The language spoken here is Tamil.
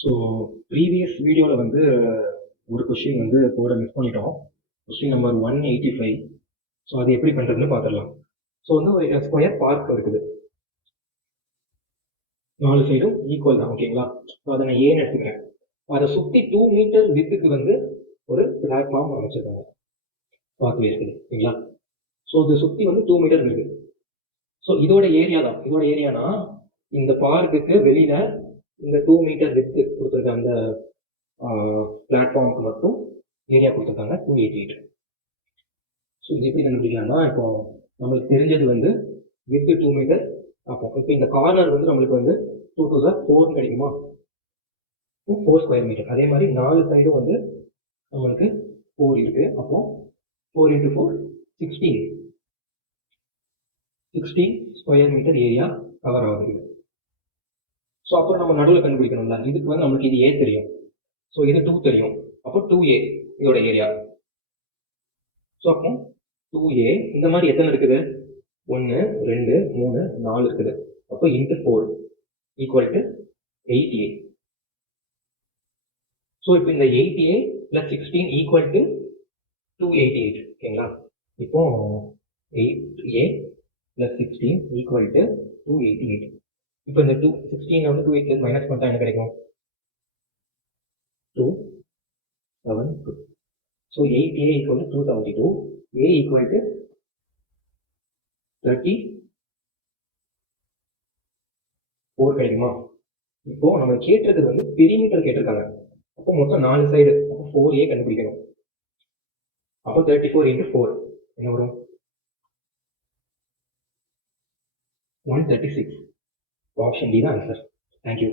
ஸோ ப்ரீவியஸ் வீடியோவில் வந்து ஒரு கொஷின் வந்து போட மிஸ் பண்ணிட்டோம். Question number 185. ஸோ அது எப்படி பண்ணுறதுன்னு பார்த்துடலாம். ஸோ வந்து ஒரு ஸ்கொயர் பார்க் இருக்குது, 4 சைடும் ஈக்குவல் தான், ஓகேங்களா? ஸோ அதை நான் ஏன்னு எடுத்துக்கிறேன். அதை சுற்றி 2 மீட்டர் வித்துக்கு வந்து ஒரு பிளாட்ஃபார்ம் அமைச்சிருக்காங்க, பார்க்வே இருக்குது, ஓகேங்களா? ஸோ இதை சுற்றி வந்து 2 மீட்டர் இருக்குது. ஸோ இதோட ஏரியா தான், இதோட ஏரியானா இந்த பார்க்குக்கு வெளியில இந்த 2 மீட்டர் வித்து கொடுத்துருக்க அந்த பிளாட்ஃபார்முக்கு மட்டும் ஏரியா கொடுத்துருக்காங்க 288. ஸோ இது எப்படி கண்டுபிடிக்கலாம்னா, இப்போ நம்மளுக்கு தெரிஞ்சது வந்து வித்து 2 மீட்டர். அப்போ இப்போ இந்த கார்னர் வந்து நம்மளுக்கு வந்து 2 2 4 கிடைக்குமா, 4 ஸ்கொயர் மீட்டர். அதே மாதிரி 4 சைடும் வந்து நம்மளுக்கு 4 இருக்கு. அப்போ 4 × 4 16 ஸ்கொயர் மீட்டர் ஏரியா கவர் ஆகுது. ஸோ அப்புறம் நம்ம நடுவில் கண்டுபிடிக்கணும்ல, இதுக்கு வந்து நம்மளுக்கு இது ஏ தெரியும், ஸோ இது 2 தெரியும். அப்போ 2A இதோட ஏரியா. ஸோ அப்போ 2A இந்த மாதிரி எத்தனை இருக்குது, 1 2 3 4 இருக்குது. அப்போ × 4 = 8A. ஸோ இப்போ இந்த 8A + 16 = 288, ஓகேங்களா? இப்போ 8A + 16 = 288. இப்போ இந்த 16 வந்து 288 மைனஸ் பண்ணிட்டா என்ன கிடைக்கும், 272. ஸோ 8A = 272, A = 34 கிடைக்குமா? இப்போ நம்ம கேட்டது வந்து பெரிமீட்டர் கேட்டிருக்காங்க. அப்போ மொத்தம் 4 சைடு, அப்போ 4A கண்டுபிடிக்கணும். அப்போ 34 × 4 என்ன வரும், 136. ஆப்ஷன் டி தான் ஆன்சர். தேங்க்யூ.